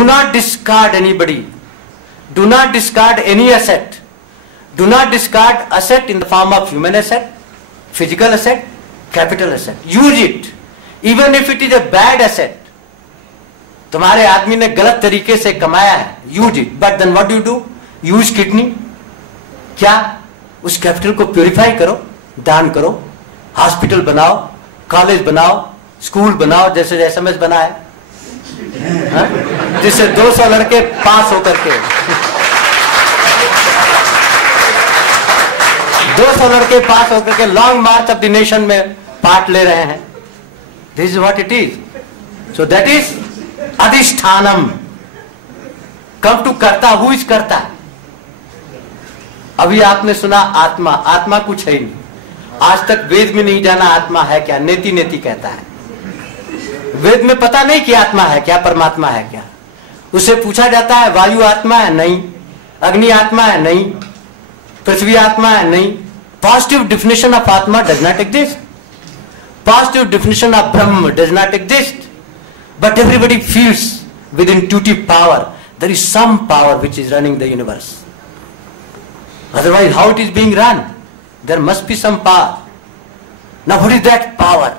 Do not discard anybody. Do not discard any asset. Do not discard asset in the form of human asset, physical asset, capital asset. Use it. Even if it is a bad asset. तुम्हारे आदमी ने गलत तरीके से कमाया है, use it. But then what do? Use kidney. क्या? उस कैपिटल को प्योरीफाई करो, दान करो, हॉस्पिटल बनाओ, कॉलेज बनाओ, स्कूल बनाओ, जैसे एसएमएस बना है, जिससे 200 लड़के पास होकर के 200 लड़के पास होकर के long march of the nation में पार्ट ले रहे हैं. This is what it is. So that is अधिष्ठानम. कम टू कर्ता. हु इज कर्ता? अभी आपने सुना आत्मा. आत्मा कुछ है ही नहीं. आज तक वेद में नहीं जाना आत्मा है क्या. नेति नेति कहता है. वेद में पता नहीं कि आत्मा है क्या, परमात्मा है क्या. उससे पूछा जाता है वायु आत्मा है? नहीं. अग्नि आत्मा है? नहीं. पृथ्वी आत्मा है? नहीं. पॉजिटिव डिफिनेशन ऑफ आत्मा does not exist. Positive definition of ब्रह्म does not exist. But everybody feels with intuitive power there is some power which is running the universe. Otherwise, how it is being run? There must be some power. Now, what is that power?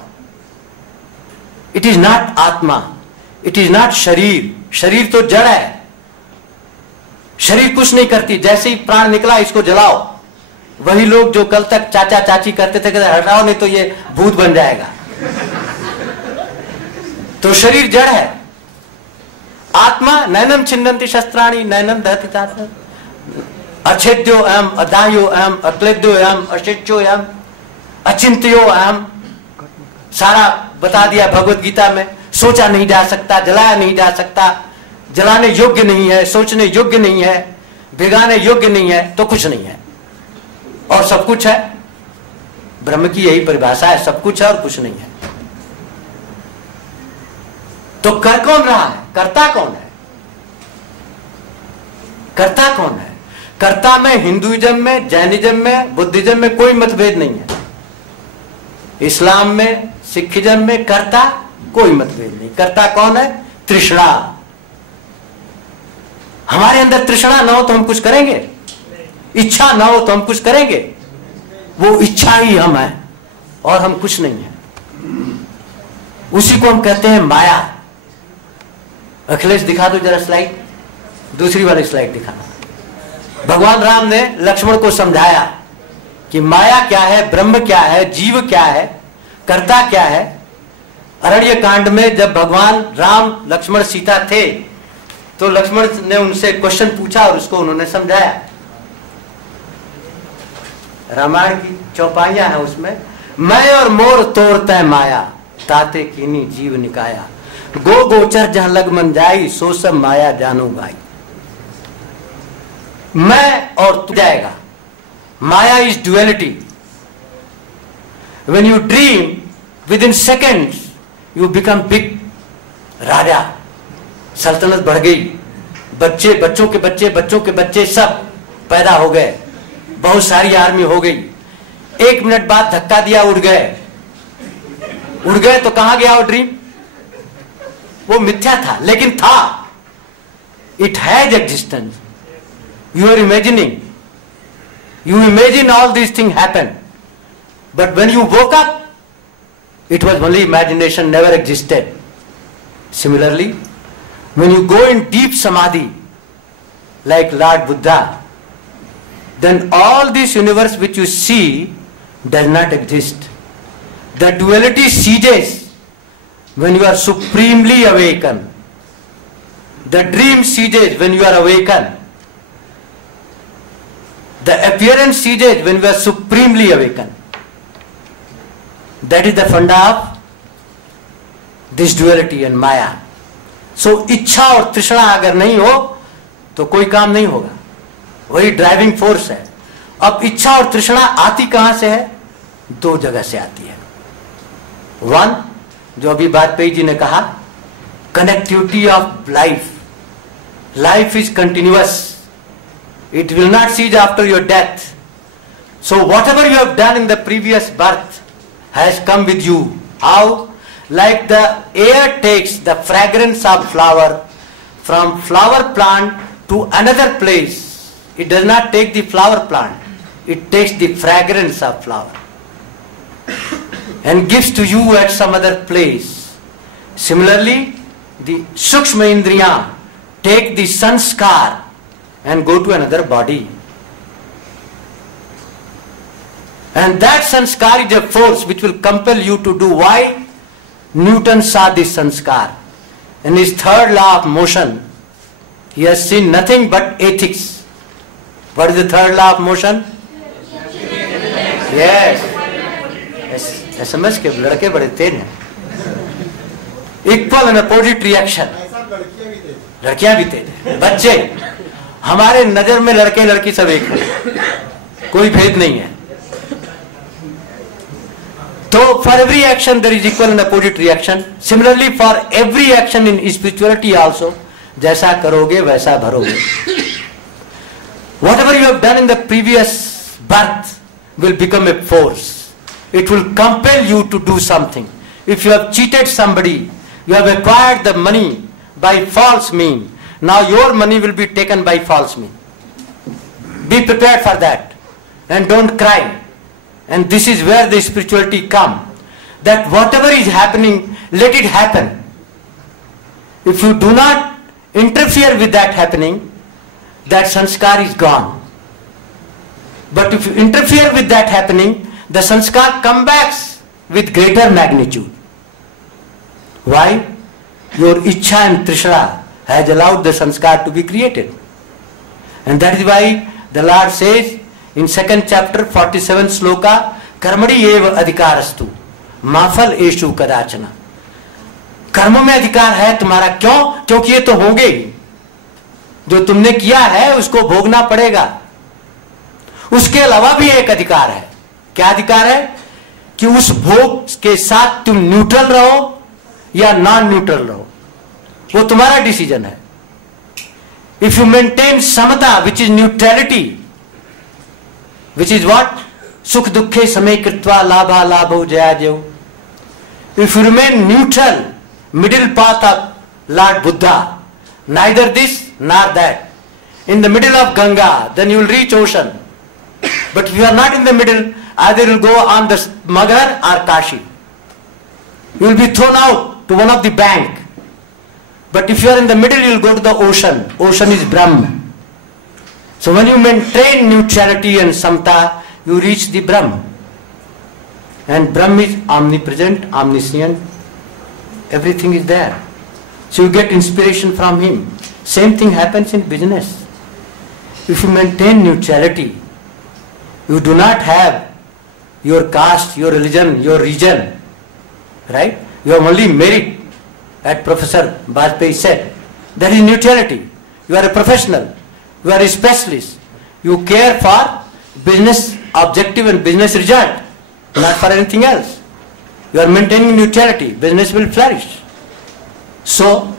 It is not Atma. It is not शरीर. शरीर तो जड़ है. शरीर कुछ नहीं करती. जैसे ही प्राण निकला इसको जलाओ. वही लोग जो कल तक चाचा चाची करते थे कहते हटाओ नहीं तो ये भूत बन जाएगा. तो शरीर जड़ है. आत्मा नैनम छिन्नन्ति शस्त्राणि नैनम दहति तात्मा. अछेद्यो अहम, अदाह्यो अहम, अक्लेद्यो अहम, अशिष्यो अहम, अचिंत्यो अहम. सारा बता दिया भगवत गीता में. सोचा नहीं जा सकता, जलाया नहीं जा सकता, जलाने योग्य नहीं है, सोचने योग्य नहीं है, भिगाने योग्य नहीं है, तो कुछ नहीं है. और सब कुछ है. ब्रह्म की यही परिभाषा है. सब कुछ है और कुछ नहीं है. तो कर कौन रहा है? कर्ता कौन है? कर्ता कौन है? कर्ता में हिंदुइज्म में, जैनिज्म में, बुद्धिज्म में कोई मतभेद नहीं है. इस्लाम में, सिखिज्म में कर्ता कोई मतभेद नहीं. कर्ता कौन है? तृष्णा. हमारे अंदर तृष्णा ना हो तो हम कुछ करेंगे? इच्छा ना हो तो हम कुछ करेंगे? वो इच्छा ही हम है और हम कुछ नहीं है. उसी को हम कहते हैं माया. अखिलेश दिखा दो जरा स्लाइड. दूसरी वाली स्लाइड दिखा. भगवान राम ने लक्ष्मण को समझाया कि माया क्या है, ब्रह्म क्या है, जीव क्या है, कर्ता क्या है. अरण्य कांड में जब भगवान राम, लक्ष्मण, सीता थे तो लक्ष्मण ने उनसे क्वेश्चन पूछा और उसको उन्होंने समझाया. रामायण की चौपाइयां हैं उसमें. मैं और मोर तोड़ते माया ताते कीनी जीव निकाया. गो गोचर जहां लग मन जाई सो सब माया जानू भाई. मैं और तू जाएगा. माया is duality. When you dream within seconds you become big raja. सल्तनत बढ़ गई. बच्चे, बच्चों के बच्चे, बच्चों के बच्चे सब पैदा हो गए. बहुत सारी आर्मी हो गई. 1 मिनट बाद धक्का दिया, उड़ गए. उड़ गए तो कहां गया वो ड्रीम? वो मिथ्या था लेकिन था. It has existence. You are imagining. You imagine all this thing happen. But when you woke up it was only imagination, never existed. Similarly, when you go in deep samadhi like Lord Buddha, then all this universe which you see does not exist. The duality ceases when you are supremely awakened. The dream ceases when you are awakened. The appearance ceases when you are supremely awakened. That is the funda of this duality and Maya. So इच्छा और तृष्णा अगर नहीं हो तो कोई काम नहीं होगा. वही ड्राइविंग फोर्स है. अब इच्छा और तृष्णा आती कहां से है? 2 जगह से आती है. 1, जो अभी वाजपेयी जी ने कहा, connectivity of life. Life is continuous. It will not cease after your death. So whatever you have done in the previous birth has come with you. How? Like the air takes the fragrance of flower from flower plant to another place. It does not take the flower plant, it takes the fragrance of flower and gives to you at some other place. Similarly, the Sukshma Indriya take the sanskar and go to another body. And that sanskar is a force which will compel you to do. Why? Newton saw this sanskar. In his third law of motion, he has seen nothing but ethics. What is the third law of motion? Yes. SMS के लड़के बड़े तेज हैं. Equal and opposite reaction. लड़कियां भी तेज हैं. बच्चे, हमारे नजर में लड़के लड़की सब एक हैं, कोई भेद नहीं है. तो for every action there is equal and opposite reaction. Similarly for every action in spirituality also, जैसा करोगे वैसा भरोगे. Whatever you have done in the previous birth will become a force. It will compel you to do something. If you have cheated somebody, you have acquired the money by false means. Now your money will be taken by false means. Be prepared for that and don't cry. And this is where the spirituality come. That whatever is happening, let it happen. If you do not interfere with that happening, that sanskar is gone. But if you interfere with that happening, the sanskar comes back with greater magnitude. Why? Your Ichha and Trishna has allowed the sanskar to be created. And that is why the Lord says in 2nd chapter 47 sloka, कर्मणि एव अधिकारस्तु माफल एषु कदाचन. कर्म में अधिकार है तुम्हारा. क्यों? क्योंकि ये तो होंगे ही. जो तुमने किया है उसको भोगना पड़ेगा. उसके अलावा भी एक अधिकार है. क्या अधिकार है? कि उस भोग के साथ तुम न्यूट्रल रहो या नॉन न्यूट्रल रहो, वो तुम्हारा डिसीजन है. इफ यू मेंटेन समता which is neutrality, which is what? Sukh dukhe samay kritva labha labho jaya jyo. If you remain neutral, middle path of Lord Buddha, neither this nor that, in the middle of Ganga, then you will reach ocean. But if you are not in the middle, either you will go on the Maghar or Kashi. You will be thrown out to one of the bank. But if you are in the middle, you will go to the ocean. Ocean is Brahma. So when you maintain neutrality and samta, you reach the Brahm. And Brahm is omnipresent, omniscient. Everything is there. So you get inspiration from him. Same thing happens in business. If you maintain neutrality, you do not have your caste, your religion, your region. Right? You have only merit. As Professor Bajpayee said, that is neutrality. You are a professional. You are a specialist. You care for business objective and business result, not for anything else. You are maintaining neutrality. Business will flourish. So,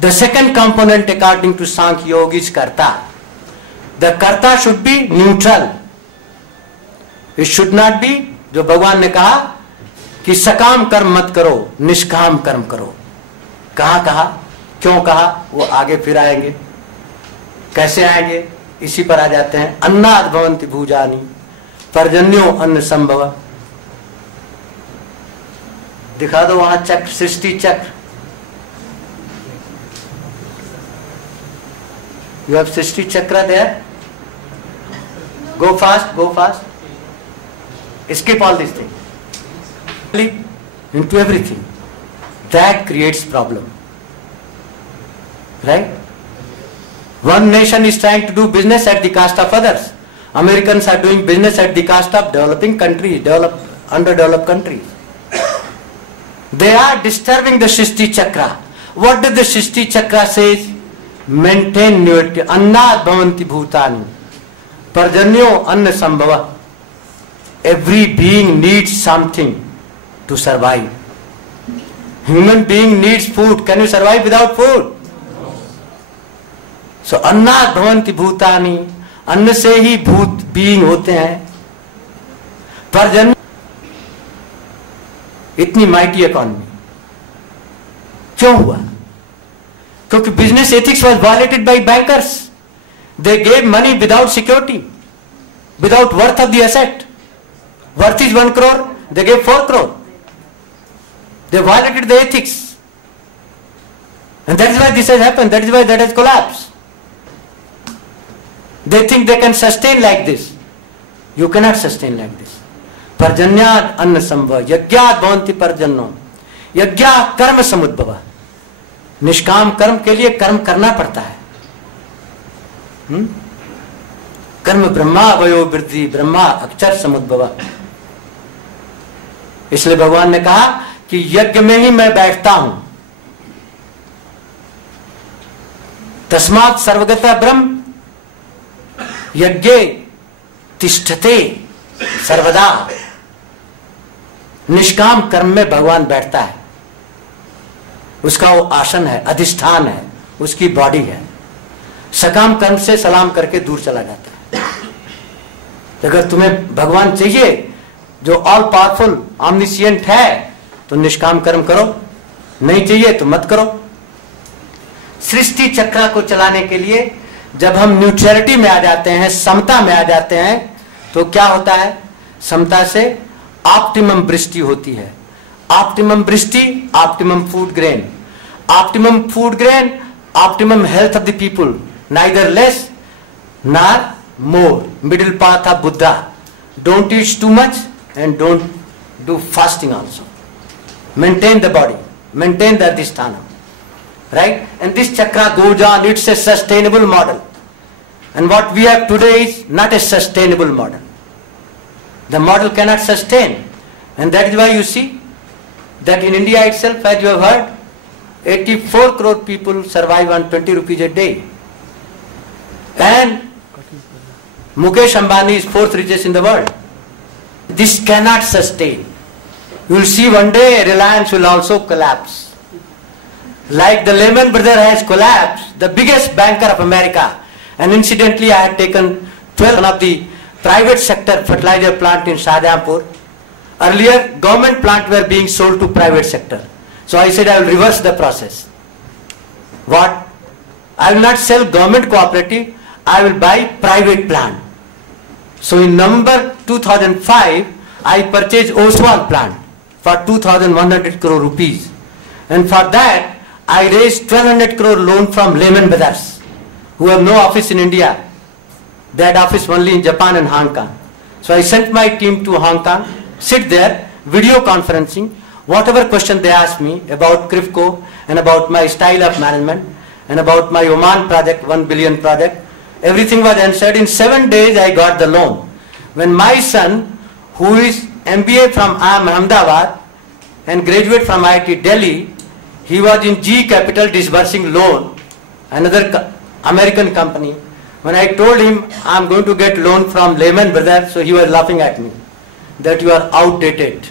the second component according to Sankhya Yoga is karta. The karta should be neutral. It should not be, जो भगवान ने कहा कि सकाम कर्म मत करो, निष्काम कर्म करो. कहाँ कहा, क्यों कहा, वो आगे फिर आएंगे. कैसे आएंगे? इसी पर आ जाते हैं. अन्नाद भवन्ति भूजानि पर्जन्यो अन्न संभव. दिखा दो वहां चक्र, सृष्टि चक्र. यू हैव सृष्टि चक्र there. Go fast, go fast. Skip all these things. Into everything. That creates problem. Right? One nation is trying to do business at the cost of others. Americans are doing business at the cost of developing countries, underdeveloped countries. They are disturbing the Shrishti Chakra. What does the Shrishti Chakra says? Maintain neutrality. Annad bhavanti bhutani. Parjanyo anna sambhava. Every being needs something to survive. Human being needs food. Can you survive without food? So अन्नाद भवन्ति भूतानि. अन्न से ही भूत being होते हैं. पर्जन्य. इतनी mighty economy क्यों हुआ? क्योंकि business ethics was violated by bankers. They gave money without security, without worth of the asset. Worth is 1 crore, they gave 4 crore. They violated the ethics. And that is why this has happened. That is why that has collapsed. They think they can sustain like this. You cannot sustain like this. Parjanyad anna sambhava, yajñāt bhavanti parjanno. यज्ञा कर्म समुद्भव. निष्काम कर्म के लिए कर्म करना पड़ता है. कर्म ब्रह्मा वयो वृद्धि, ब्रह्मा अक्षर समुद्भव. इसलिए भगवान ने कहा कि यज्ञ में ही मैं बैठता हूं. तस्मात् सर्वगता ब्रह्म यज्ञे तिष्ठते सर्वदा. निष्काम कर्म में भगवान बैठता है. उसका वो आसन है, अधिष्ठान है, उसकी बॉडी है. सकाम कर्म से सलाम करके दूर चला जाता है. अगर तुम्हें भगवान चाहिए जो ऑल पावरफुल ऑमनिशिएंट है तो निष्काम कर्म करो, नहीं चाहिए तो मत करो. सृष्टि चक्र को चलाने के लिए जब हम न्यूट्रलिटी में आ जाते हैं, समता में आ जाते हैं, तो क्या होता है? समता से ऑप्टिमम वृष्टि होती है. ऑप्टिमम वृष्टि, optimum food grain. Optimum food grain, optimum health of the people. Neither less nor more. Middle path of Buddha. Don't eat too much and don't do fasting also. Maintain the body, maintain the adhisthana, right? And this chakra goes on. It's a sustainable model, and what we have today is not a sustainable model. The model cannot sustain, and that is why you see that in India itself, as you have heard, 84 crore people survive on 20 rupees a day, and Mukesh Ambani is 4th richest in the world. This cannot sustain. You will see one day Reliance will also collapse. Like the Lehman Brothers has collapsed, the biggest banker of America. And incidentally, I had taken 12 of the private sector fertilizer plant in Shahjahanpur. Earlier, government plant were being sold to private sector. So I said I will reverse the process. What? I will not sell government cooperative, I will buy private plant. So in November 2005, I purchased Oswal plant for 2,100 crore rupees. And for that, I raised 1,200 crore loan from Lehman Brothers, who have no office in India. They had office only in Japan and Hong Kong. So I sent my team to Hong Kong, sit there, video conferencing, whatever question they asked me about CRIFCO and about my style of management and about my Oman project, 1 billion project. Everything was answered. In 7 days I got the loan. When my son, who is MBA from IIM Ahmedabad and graduate from IIT Delhi, he was in GE Capital disbursing loan, another American company. When I told him I am going to get loan from Lehman Brothers, so he was laughing at me that you are outdated.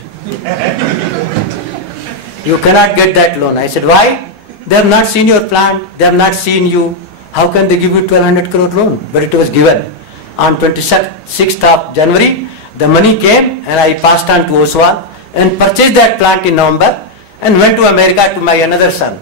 You cannot get that loan. I said, why? They have not seen your plant, they have not seen you. How can they give you 1,200 crore loan? But it was given. On 26th of January, the money came and I passed on to Oswal and purchased that plant in November and went to America to my another son.